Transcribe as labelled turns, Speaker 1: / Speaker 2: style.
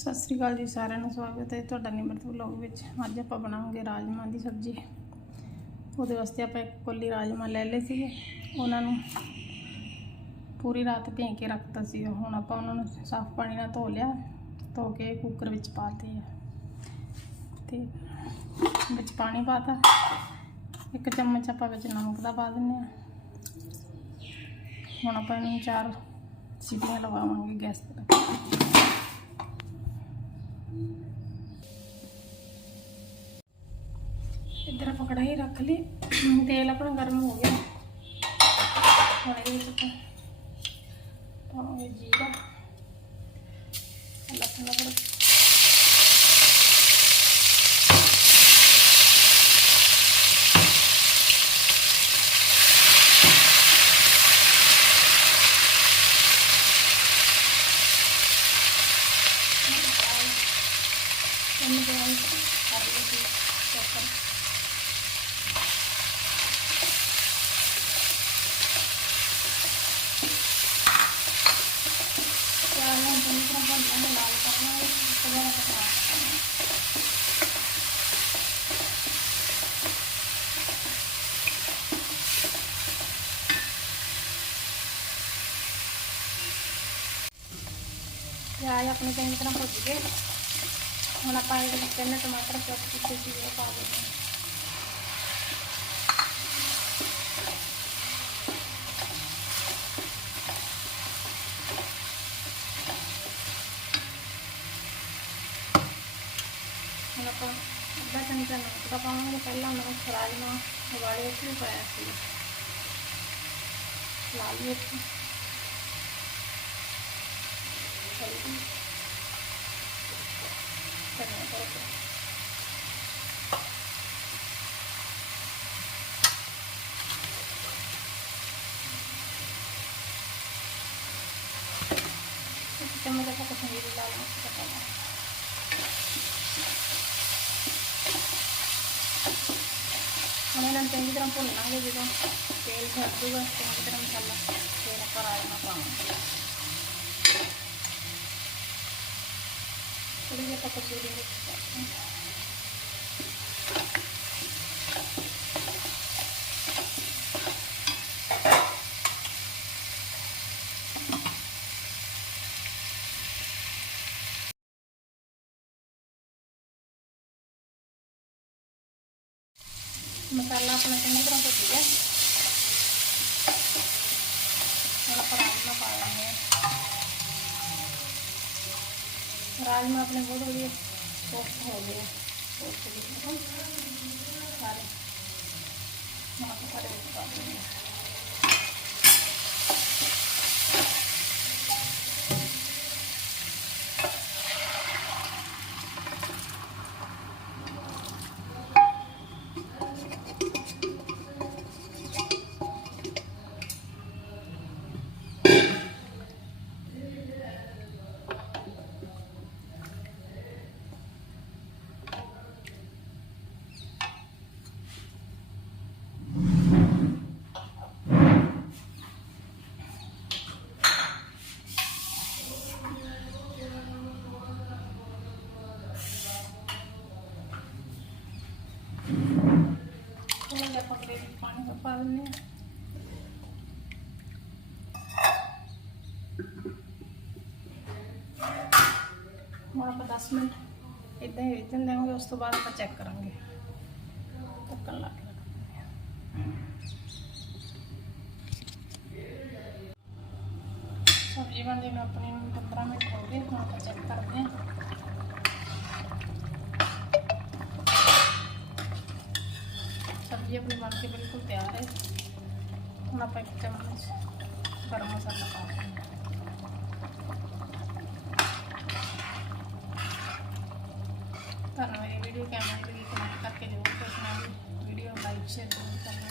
Speaker 1: ਸਤਿ ਸ੍ਰੀ ਅਕਾਲ ਜੀ ਸਾਰਿਆਂ ਨੂੰ, ਸਵਾਗਤ ਹੈ ਤੁਹਾਡਾ ਨਿਮਰਤ ਵਲੌਗ ਵਿੱਚ। ਅੱਜ ਆਪਾਂ ਬਣਾਉਂਗੇ ਰਾਜਮਾਂਹ ਦੀ ਸਬਜ਼ੀ। ਉਹਦੇ ਵਾਸਤੇ ਆਪਾਂ ਇੱਕ ਕੋਲੀ ਰਾਜਮਾਂਹ ਲੈ ਲਏ ਸੀਗੇ। ਉਹਨਾਂ ਨੂੰ ਪੂਰੀ ਰਾਤ ਭੇਂ ਕੇ ਰੱਖਤਾ ਸੀ। ਹੁਣ ਆਪਾਂ ਉਹਨਾਂ ਨੂੰ ਸਾਫ਼ ਪਾਣੀ ਨਾਲ ਧੋ ਲਿਆ, ਧੋ ਕੇ ਕੁੱਕਰ ਵਿੱਚ ਪਾਤੇ ਆ। ਤੇ ਵਿੱਚ ਪਾਣੀ ਪਾਤਾ ਇੱਕ ਚਮਚ ਆਪਾਂ ਵਿੱਚ ਨਮਕ ਦਾ ਪਾ ਦਿੰਨੇ ਆ। ਹੁਣ ਆਪਾਂ ਇਹਨੂੰ ਚਾਰ ਸੀਟੀਆਂ ਲਵਾਵਾਂਗੇ ਗੈਸ ਤੇ। इधर पकड़ा ही रख ली तेल अपना गर्म हो गया कढ़ाई जीरा लहसुन ya aku nih kita nampak juga mau napa ini kita nih teman terus kita juga pakai ਅੱਧਾ ਚਮਚਾ ਨਮਕ ਦਾ ਪਾਵਾਂਗੇ ਪਹਿਲਾਂ ਨਮਕ ਰਾਜਮਾ ਉਬਾਲੇ ਵਿੱਚ ਵੀ ਪਾਇਆ ਸੀ ਲਾਲ ਮਿਰਚ ਹਲਦੀ ನಾನು ತೆಂಗಿದ್ರೆ ಪುಲ್ ನನಗೆ ಇದು ತೇಲ್ ಕದ್ದು ತೆಂಗಿದ್ರೆ ಸಣ್ಣ ತೇಲಪ್ಪ ರಾಯಣಪ್ಪ ಪುಳಿಗೆ ಪಕ್ಕ ಸೂರ್ಯ मसाला अपना चंगी तरह भुज गया थोड़ा राजमा पा लेंगे राजमा अपने बहुत बढ़िया सॉफ्ट हो गए सारे सारे पा ਗ੍ਰੇਵੀ ਪਾਣੀ ਦਾ ਪਾ ਦਿੰਦੇ ਹਾਂ ਹੁਣ ਆਪਾਂ 10 ਮਿੰਟ ਇਦਾਂ ਹੀ ਰਿੱਝਣ ਦੇਵਾਂਗੇ ਉਸ ਤੋਂ ਬਾਅਦ ਆਪਾਂ ਚੈੱਕ ਕਰਾਂਗੇ ਢੱਕਣ ਲਾ ਕੇ ਰੱਖਦੇ ਹਾਂ ਸਬਜ਼ੀ ਬਣਦੇ ਨੂੰ ਆਪਣੀ ਨੂੰ 15 ਮਿੰਟ ਹੋ ਗਏ ਹੁਣ ਆਪਾਂ ਸਬਜ਼ੀ ਆਪਣੀ ਬਣ ਕੇ ਬਿਲਕੁਲ ਤਿਆਰ ਹੈ। ਹੁਣ ਆਪਾਂ ਇੱਕ ਚਮਚ ਗਰਮ ਮਸਾਲਾ ਪਾ ਦਿੰਦੇ ਤੁਹਾਨੂੰ ਮੇਰੀ ਵੀਡੀਓ ਕਿਵੇਂ ਲੱਗੀ ਕਮੈਂਟ ਕਰਕੇ ਜ਼ਰੂਰ ਦੱਸਣਾ ਵੀਡੀਓ ਲਾਈਕ ਸ਼ੇਅਰ ਕਰਨਾ।